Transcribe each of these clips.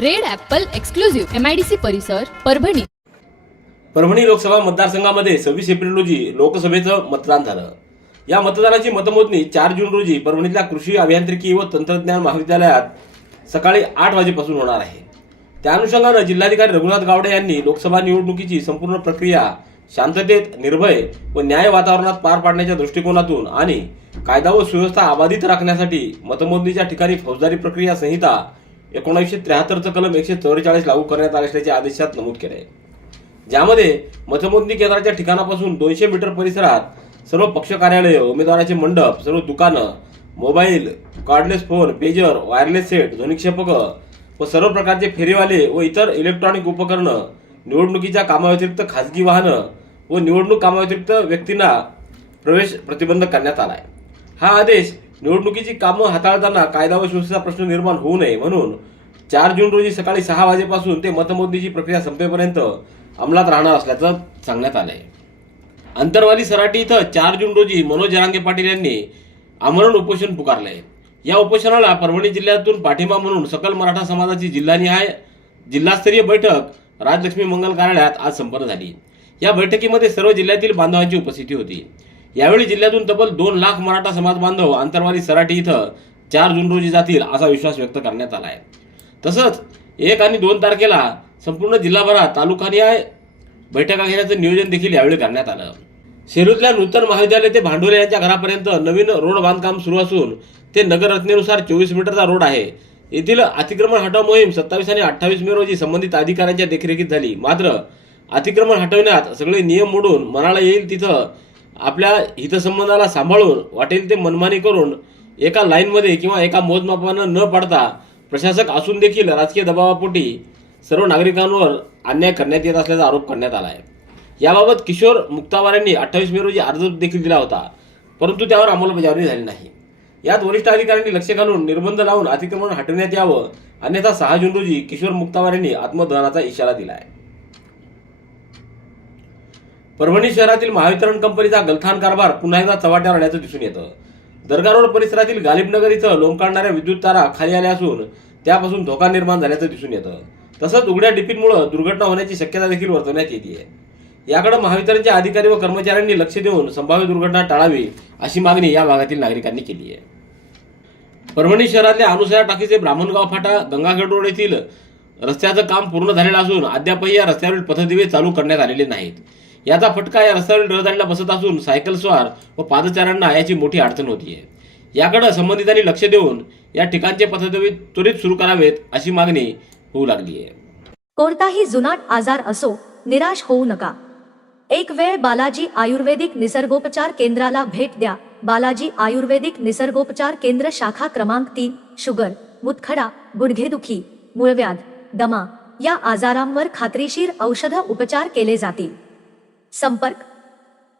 Red apple exclusive MIDC परिसर परभणी. परभणी लोकसभा मतदारसंघामध्ये सव्वीस एप्रिल रोजी लोकसभेचं मतदान झालं. या मतदानाची मतमोजणी चार जून रोजी परभणीतल्या कृषी अभियांत्रिकी व तंत्रज्ञान महाविद्यालयात सकाळी आठ वाजेपासून होणार आहे. त्या अनुषंगानं जिल्हाधिकारी रघुनाथ गावडे यांनी लोकसभा निवडणुकीची संपूर्ण प्रक्रिया शांततेत निर्भय व न्याय वातावरणात पार पाडण्याच्या दृष्टिकोनातून आणि कायदा व सुव्यवस्था अबाधित राखण्यासाठी मतमोजणीच्या ठिकाणी फौजदारी प्रक्रिया संहिता एकोणीसशे त्र्याहत्तरचं कलम एकशे चौवेचाळीस लागू करण्यात आले असल्याचे आदेशात नमूद केले आहे. ज्यामध्ये मतमोजणी केंद्राच्या ठिकाणापासून दोनशे मीटर परिसरात सर्व पक्ष कार्यालय उमेदवाराचे मंडप सर्व दुकानं mobile cordless phone pager wireless set ध्वनिक्षेपक व सर्व प्रकारचे फेरीवाले व इतर इलेक्ट्रॉनिक उपकरणं निवडणुकीच्या कामाव्यतिरिक्त खाजगी वाहनं व निवडणूक कामाव्यतिरिक्त व्यक्तींना प्रवेश प्रतिबंध करण्यात आला आहे. हा आदेश निवडणुकीची कामं हाताळताना कायदा व सुव्यवस्थेचा प्रश्न निर्माण होऊ नये म्हणून चार जून रोजी सकाळी सहा वाजेपासून ते मतमोजणीची प्रक्रिया संपेपर्यंत अंमलात राहणार असल्याचं सांगण्यात आलंय. अंतरवाली सराटी इथं चार जून रोजी मनोज जरांगे पाटील यांनी आमरण उपोषण पुकारलंय. या उपोषणाला परभणी जिल्ह्यातून पाठिंबा म्हणून सकल मराठा समाजाची जिल्हानिहाय जिल्हास्तरीय बैठक राजलक्ष्मी मंगल कार्यालयात आज संपन्न झाली. या बैठकीमध्ये सर्व जिल्ह्यातील बांधवांची उपस्थिती होती. यावेळी जिल्ह्यातून तब्बल दोन लाख मराठा समाज बांधव आंतरवाली सराठी इथं चार जून रोजी जातील असा विश्वास व्यक्त करण्यात आला आहे. तसंच एक आणि दोन तारखेला संपूर्ण जिल्हाभरात तालुकानिहाय बैठका घेण्याचं नियोजन देखील यावेळी करण्यात आलं. शेरूतल्या नूतन महाविद्यालय ते भांडोले यांच्या घरापर्यंत नवीन रोड बांधकाम सुरू असून ते नगररचनेनुसार चोवीस मीटरचा रोड आहे. येथील अतिक्रमण हटाव मोहीम सत्तावीस आणि अठ्ठावीस मे रोजी संबंधित अधिकाऱ्यांच्या देखरेखीत झाली. मात्र अतिक्रमण हटवण्यात सगळे नियम मोडून मनाला येईल तिथं आपल्या हितसंबंधाला सांभाळून वाटेल ते मनमानी करून एका लाईनमध्ये किंवा एका मोजमापानं न पाडता प्रशासक असून देखील राजकीय दबावापोटी सर्व नागरिकांवर अन्याय करण्यात येत असल्याचा आरोप करण्यात आला आहे याबाबत किशोर मुक्तावार यांनी अठ्ठावीस मे रोजी अर्ज देखील दिला होता परंतु त्यावर अंमलबजावणी झाली नाही. यात वरिष्ठ अधिकाऱ्यांनी लक्ष घालून निर्बंध लावून अतिक्रमण हटवण्यात यावं अन्यथा सहा जून रोजी किशोर मुक्तावार यांनी आत्मदहनाचा इशारा दिला आहे परभणी शहरातील महावितरण कंपनीचा गलथान कारभार पुन्हा एकदा चव्हाट्यावर आल्याचं दिसून येतं. दर्गा रोड परिसरातील गालिबनगर इथं लोंबकाडणाऱ्या विद्युत तारा खाली आल्या असून त्यापासून धोका निर्माण झाल्याचं दिसून येतं. तसंच उघड्या डिपींमुळे दुर्घटना होण्याची शक्यता देखील वर्तवण्यात येते याकडे महावितरणचे अधिकारी व कर्मचाऱ्यांनी लक्ष देऊन संभाव्य दुर्घटना टाळावी अशी मागणी या भागातील नागरिकांनी केली आहे. परभणी शहरातल्या अनुसया टाकीचे ब्राह्मणगाव फाटा गंगाखेड रोड येथील रस्त्याचं काम पूर्ण झालेलं असून अद्यापही या रस्त्यावरील पथदिवे चालू करण्यात आलेले नाहीत. याचा फटका या रस्त्यावरील रहदारीला बसत असून सायकलस्वार व पादचाऱ्यांना याची मोठी अडचण होती आहे. याकडे संबंधितांनी लक्ष देऊन या ठिकाणचे पथदवी त्वरित सुरू करावेत अशी मागणी होऊ लागली आहे. कोणताही जुनाट आजार असो निराश होऊ नका. एक वेळ बालाजी आयुर्वेदिक निसर्गोपचार केंद्राला भेट द्या. बालाजी आयुर्वेदिक निसर्गोपचार केंद्र शाखा क्रमांक तीन शुगर मुतखडा गुडघेदुखी मूळव्याध दमा या आजारांवर खात्रीशीर औषध उपचार केले जातील. संपर्क.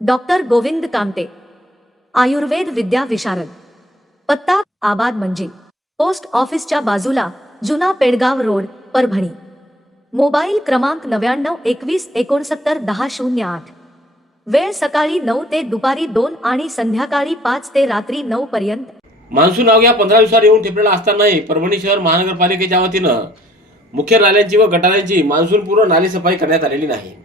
डॉक्टर गोविंद कामते. आयुर्वेद विद्या विशारद. पत्ता आबाद म्हणजे पोस्ट ऑफिसच्या बाजूला जुना पेडगाव रोड परभणी. मोबाईल क्रमांक नव्याण्णव एकवीस एकोणसत्तर दहा शून्य आठ. वेळ सकाळी नऊ ते दुपारी दोन आणि संध्याकाळी पाच ते रात्री नऊ पर्यंत. मान्सून अवघ्या पंधरा दिवसावर येऊन ठेपलेला असतानाही परभणी शहर महानगरपालिकेच्या वतीनं मुख्य नाल्यांची व गटारांची मान्सूनपूर्व नालेसफाई करण्यात आलेली नाही.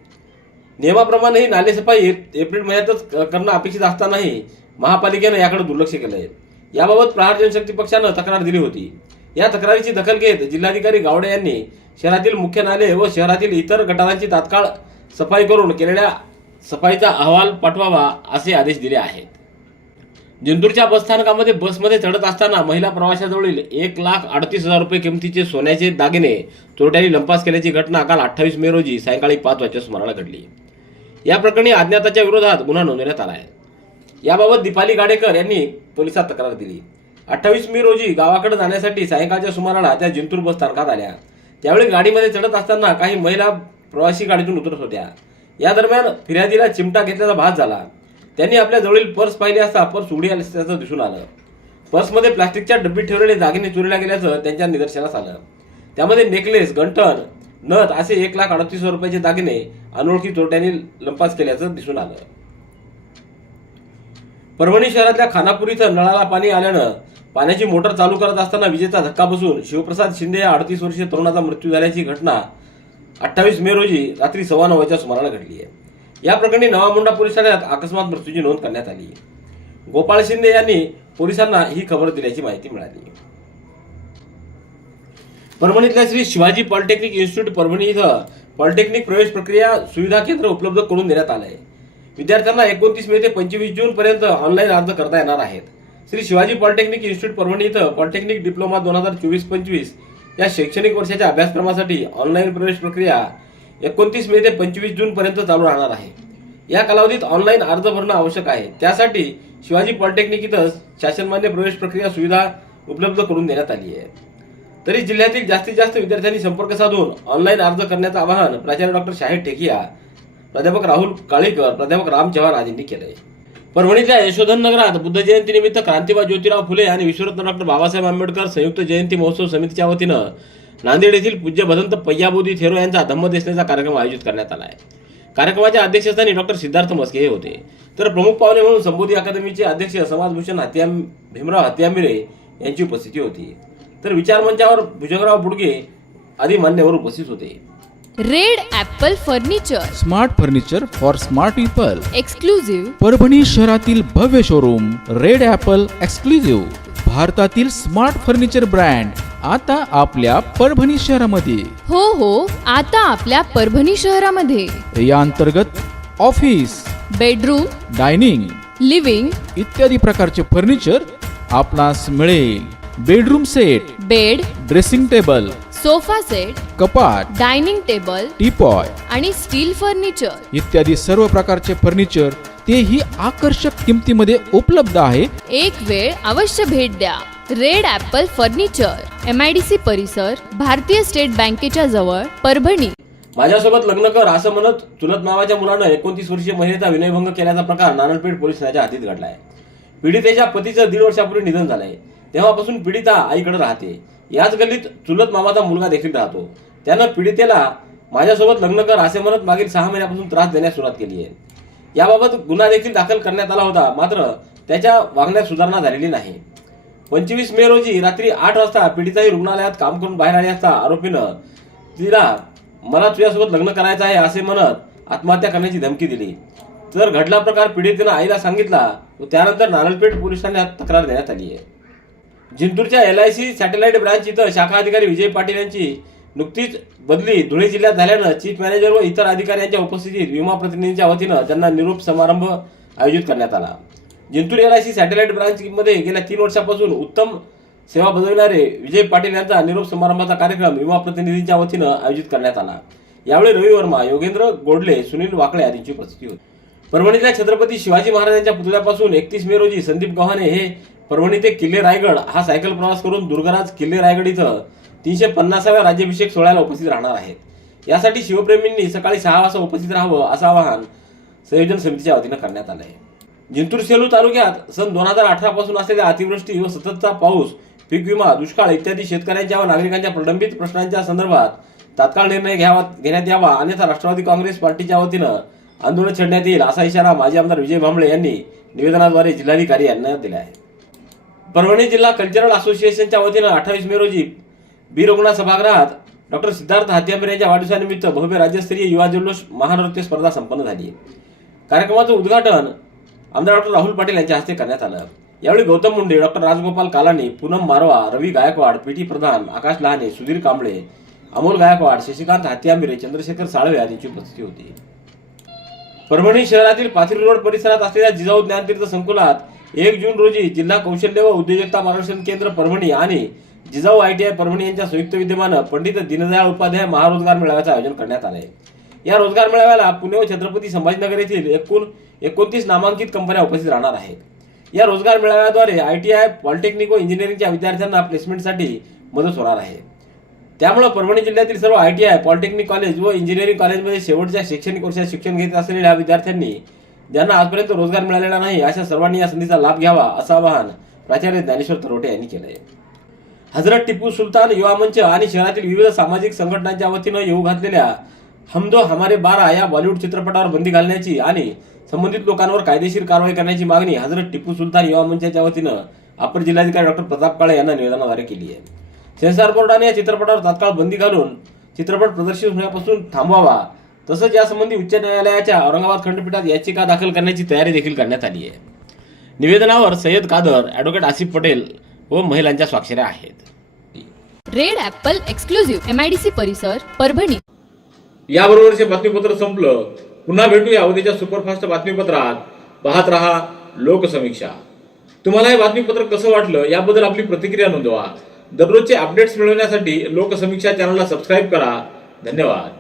नियमाप्रमाणे ही नालेसफाई एप्रिल महिन्यातच करणं अपेक्षित असतानाही महापालिकेनं याकडे दुर्लक्ष केलंय याबाबत प्रहार जनशक्ती पक्षानं तक्रार दिली होती. या तक्रारीची दखल घेत जिल्हाधिकारी गावडे यांनी शहरातील मुख्य नाले व शहरातील इतर गटारांची तात्काळ सफाई करून केलेल्या सफाईचा अहवाल पाठवावा असे आदेश दिले आहेत. जिंतूरच्या बसस्थानकामध्ये बसमध्ये चढत असताना महिला प्रवाशाजवळील एक लाख अडतीस हजार रुपये किमतीचे सोन्याचे दागिने चोरट्यांनी लंपास केल्याची घटना काल अठ्ठावीस मे रोजी सायंकाळी पाच वाजच्या सुमाराला घडली. या प्रकरणी अज्ञाताच्या विरोधात गुन्हा नोंदवण्यात आला आहे. याबाबत दीपाली गाडेकर यांनी पोलिसात तक्रार दिली. अठ्ठावीस मे रोजी गावाकडे जाण्यासाठी सायंकाळच्या सुमाराला त्या जिंतूर बस स्थानकात आल्या. त्यावेळी गाडीमध्ये चढत असताना काही महिला प्रवासी गाडीतून उतरत होत्या. या दरम्यान फिर्यादीला चिमटा घेतल्याचा भास झाला. त्यांनी आपल्या जवळील पर्स पाहिली असता पर्स उडी असल्याचं दिसून आलं. पर्समध्ये प्लास्टिकच्या डब्बी ठेवलेले दागिने चोरीला गेल्याचं त्यांच्या निदर्शनास आलं. त्यामध्ये नेकलेस गंठण नथ असे एक लाख अडतीस रुपयाचे दागिने अनोळखी चोरट्यांनी लंपास केल्याचं दिसून आलं. परभणी शहरातल्या खानापूर इथं नळाला पाणी आल्यानं पाण्याची मोटर चालू करत असताना विजेचा धक्का बसून शिवप्रसाद शिंदे या अडतीस वर्षीय तरुणाचा मृत्यू झाल्याची घटना अठ्ठावीस मे रोजी रात्री सव्वा नऊच्या वाजच्या सुमाराला घडली आहे. या प्रकरणी नवामुंडा पोलीस ठाण्यात अकस्मात मृत्यूची नोंद करण्यात आली. गोपाळ शिंदे यांनी पोलिसांना ही खबर दिल्याची माहिती मिळाली. परभणीतल्या श्री शिवाजी पॉलिटेक्निक इन्स्टिट्यूट परभणी इथं पॉलिटेक्निक प्रवेश प्रक्रिया सुविधा केंद्र उपलब्ध करून देण्यात आलं आहे विद्यार्थ्यांना एकोणतीस मे ते पंचवीस जून पर्यंत ऑनलाईन अर्ज करता येणार आहेत. श्री शिवाजी पॉलिटेक्निक इन्स्टिट्यूट परभणी इथं पॉलिटेक्निक डिप्लोमा दोन हजार चोवीस पंचवीस या शैक्षणिक वर्षाच्या अभ्यासक्रमासाठी ऑनलाईन प्रवेश प्रक्रिया एकोणतीस मे ते पंचवीस जून पर्यंत चालू राहणार आहे. या कालावधीत ऑनलाईन अर्ज भरणं आवश्यक आहे. त्यासाठी शिवाजी पॉलिटेक्निक इथं शासनमान्य प्रवेश प्रक्रिया सुविधा उपलब्ध करून देण्यात आली आहे. तरी जिल्ह्यातील जास्तीत जास्त विद्यार्थ्यांनी संपर्क साधून ऑनलाईन अर्ज करण्याचं आवाहन प्राचार्य डॉक्टर शाहीर ठेकिया प्राध्यापक राहुल काळेकर प्राध्यापक राम चव्हाण आदींनी केलंय. परभणीतल्या यशोधन नगरात बुद्ध जयंती निमित्त क्रांतीबा ज्योतिराव फुले आणि विश्वरत्न डॉक्टर बाबासाहेब आंबेडकर संयुक्त जयंती महोत्सव समितीच्या वतीनं नांदेड येथील पूज्य भदंत पय्याबोधी थेरो यांचा धम्मदेशनेचा कार्यक्रम आयोजित करण्यात आला आहे कार्यक्रमाच्या अध्यक्षस्थानी डॉक्टर सिद्धार्थ मस्के हे होते. तर प्रमुख पाहुणे म्हणून संबोधी अकादमीचे अध्यक्ष समाजभूषण हत्याम भीमराव हत्यामिरे यांची उपस्थिती होती. तर विचारमंचावर भुजंगराव बुडगे आदी मान्यवर उपस्थित होते. Red Apple furniture. Smart furniture for smart people. Exclusive Parbhani शहरातील भव्य शोरूम रेड ॲपल एक्सक्लुझिव्ह भारतातील स्मार्ट फर्निचर ब्रँड आता आपल्या परभणी शहरामध्ये. हो हो आता आपल्या परभणी शहरामध्ये. या अंतर्गत ऑफिस बेडरूम डायनिंग लिव्हिंग इत्यादी प्रकारचे फर्निचर आपणास मिळेल. Bedroom set bed dressing table sofa set कपाट डायनिंग टेबल टीपॉय आणि स्टील फर्निचर. इत्यादी सर्व प्रकारचे फर्निचर तेही आकर्षक किमतीमध्ये उपलब्ध आहे. एक वेळ अवश्य भेट द्या. Red apple furniture M I D C परिसर भारतीय स्टेट बँकेच्या जवळ परभणी. माझ्यासोबत लग्न कर असं म्हणत चुलत मावाच्या मुलानं एकोणतीस वर्षीय महिलेचा विनयभंग केल्याचा प्रकार नारायणपेठ पोलीस ठाण्याच्या हातीत घडलाय. पीडितेच्या पतीचं दीड वर्षापूर्वी निधन झालंय. तेव्हापासून पीडिता आईकडे राहते. याच गल्लीत चुलत मामाचा मुलगा देखील राहतो. त्यानं पीडितेला माझ्यासोबत लग्न कर असे म्हणत मागील सहा महिन्यापासून त्रास देण्यास सुरुवात केली आहे. याबाबत गुन्हा देखील दाखल करण्यात आला होता मात्र त्याच्या वागण्यात सुधारणा झालेली नाही. पंचवीस मे रोजी रात्री आठ वाजता पीडिताही रुग्णालयात काम करून बाहेर आली असता आरोपीनं तिला मला तुझ्यासोबत लग्न करायचं आहे असे म्हणत आत्महत्या करण्याची धमकी दिली. तर घडला प्रकार पीडितेनं आईला सांगितला व त्यानंतर नारळपेठ पोलिसांना तक्रार देण्यात आली आहे. जिंतूरच्या L I C satellite branch इथं शाखा अधिकारी विजय पाटील यांची नुकतीच बदली धुळे जिल्ह्यात झाल्यानं चीफ मॅनेजर व इतर अधिकाऱ्यांच्या उपस्थितीत विमा प्रतिनिधींच्या वतीनं त्यांना निरोप समारंभ आयोजित करण्यात आला. Jintur L I C satellite ब्रांचमध्ये गेल्या तीन वर्षापासून उत्तम सेवा बजावणारे विजय पाटील यांचा निरोप समारंभाचा कार्यक्रम विमा प्रतिनिधींच्या वतीनं आयोजित करण्यात आला. यावेळी रवी वर्मा योगेंद्र गोडले सुनील वाकळे आदींची उपस्थिती होती. परभणीतल्या छत्रपती शिवाजी महाराजांच्या पुतळ्यापासून एकतीस मे रोजी संदीप गव्हाणे हे परभणी ते किल्ले रायगड हा सायकल प्रवास करून दुर्गराज किल्ले रायगड इथं तीनशे पन्नासाव्या राज्याभिषेक सोहळ्याला उपस्थित राहणार आहेत. यासाठी शिवप्रेमींनी सकाळी सहा वाजता उपस्थित राहावं असं आवाहन संयोजन समितीच्या वतीनं करण्यात आलं आहे. जिंतूर सेलू तालुक्यात सन दोन हजार अठरा पासून असलेल्या अतिवृष्टी व सततचा पाऊस पीक विमा दुष्काळ इत्यादी शेतकऱ्यांच्या व नागरिकांच्या प्रलंबित प्रश्नांच्या संदर्भात तात्काळ निर्णय घ्यावा घेण्यात यावा अन्यथा राष्ट्रवादी काँग्रेस पार्टीच्या वतीनं आंदोलन छेडण्यात येईल असा इशारा माजी आमदार विजय भांबळे यांनी निवेदनाद्वारे जिल्हाधिकारी यांना दिला आहे. परभणी जिल्हा कल्चरल असोसिएशनच्या वतीनं अठ्ठावीस मे रोजी बी रुग्णा सभागृहात डॉक्टर सिद्धार्थ हात्यामिरे यांच्या वाढदिवसानिमित्त भव्य राज्यस्तरीय युवा जल्लोष महानृत्य स्पर्धा संपन्न झाली. कार्यक्रमाचं उद्घाटन आमदार डॉक्टर राहुल पाटील यांच्या हस्ते करण्यात आलं. यावेळी गौतम मुंडे डॉक्टर राजगोपाल कालानी पूनम मारवा रवी गायकवाड पीटी प्रधान आकाश लहाने सुधीर कांबळे अमोल गायकवाड शशिकांत हात्यामिरे चंद्रशेखर साळवे आदींची उपस्थिती होती. परभणी शहरातील पाथरी रोड परिसरात असलेल्या जिजाऊ ज्ञानतीर्थ संकुलात एक जून रोजी जिल्हा कौशल्य व उद्योजकता मार्गदर्शन केंद्र परभणी आणि Jijau I T I Parbhani यांच्या संयुक्त विद्यमानं पंडित दीनदयाळ उपाध्याय महारोजगार मेळाव्याचं आयोजन करण्यात आलं आहे या रोजगार मेळाव्याला पुणे व छत्रपती संभाजीनगर येथील एकूण एकोणतीस नामांकित कंपन्या उपस्थित राहणार आहेत. या रोजगार मेळाव्याद्वारे आय पॉलिटेक्निक व इंजिनिअरिंगच्या विद्यार्थ्यांना प्लेसमेंटसाठी मदत होणार आहे. त्यामुळे परभणी जिल्ह्यातील सर्व I T I polytechnic college व इंजिनिअरिंग कॉलेजमध्ये शेवटच्या शैक्षणिक वर्षात शिक्षण घेत असलेल्या विद्यार्थ्यांनी ज्यांना आजपर्यंत रोजगार मिळालेला नाही अशा सर्वांनी या संधीचा लाभ घ्यावा असं आवाहन प्राचार्य ज्ञानेश्वर तरोटे यांनी केलं आहे हजरत टिपू सुलतान युवा मंच आणि शहरातील विविध सामाजिक संघटनांच्या वतीनं येऊ घातलेल्या हमदो हमारे बारा या बॉलिवूड चित्रपटावर बंदी घालण्याची आणि संबंधित लोकांवर कायदेशीर कारवाई करण्याची मागणी हजरत टिपू सुलतान युवा मंचाच्या वतीनं अपर जिल्हाधिकारी डॉक्टर प्रताप काळे यांना निवेदनाद्वारे केली आहे. सेन्सॉर बोर्डाने या चित्रपटावर तात्काळ बंदी घालून चित्रपट प्रदर्शित होण्यापासून थांबवावा तसंच यासंबंधी उच्च न्यायालयाच्या औरंगाबाद खंडपीठात याचिका दाखल करण्याची तयारी देखील करण्यात आली आहे. निवेदनावर सय्यद कादर ॲडव्होकेट आसिफ पटेल व महिलांच्या स्वाक्षऱ्या आहेत. Red apple exclusive M I D C परिसर परभणी. याबरोबरचे बातमीपत्र संपलं. पुन्हा भेटूया उद्याच्या सुपरफास्ट बातमीपत्रात. पाहत रहा लोकसमीक्षा. तुम्हाला हे बातमीपत्र कसं वाटलं याबद्दल आपली प्रतिक्रिया नोंदवा. दररोजचे अपडेट्स मिळवण्यासाठी लोकसमीक्षा चॅनलला सबस्क्राईब करा. धन्यवाद.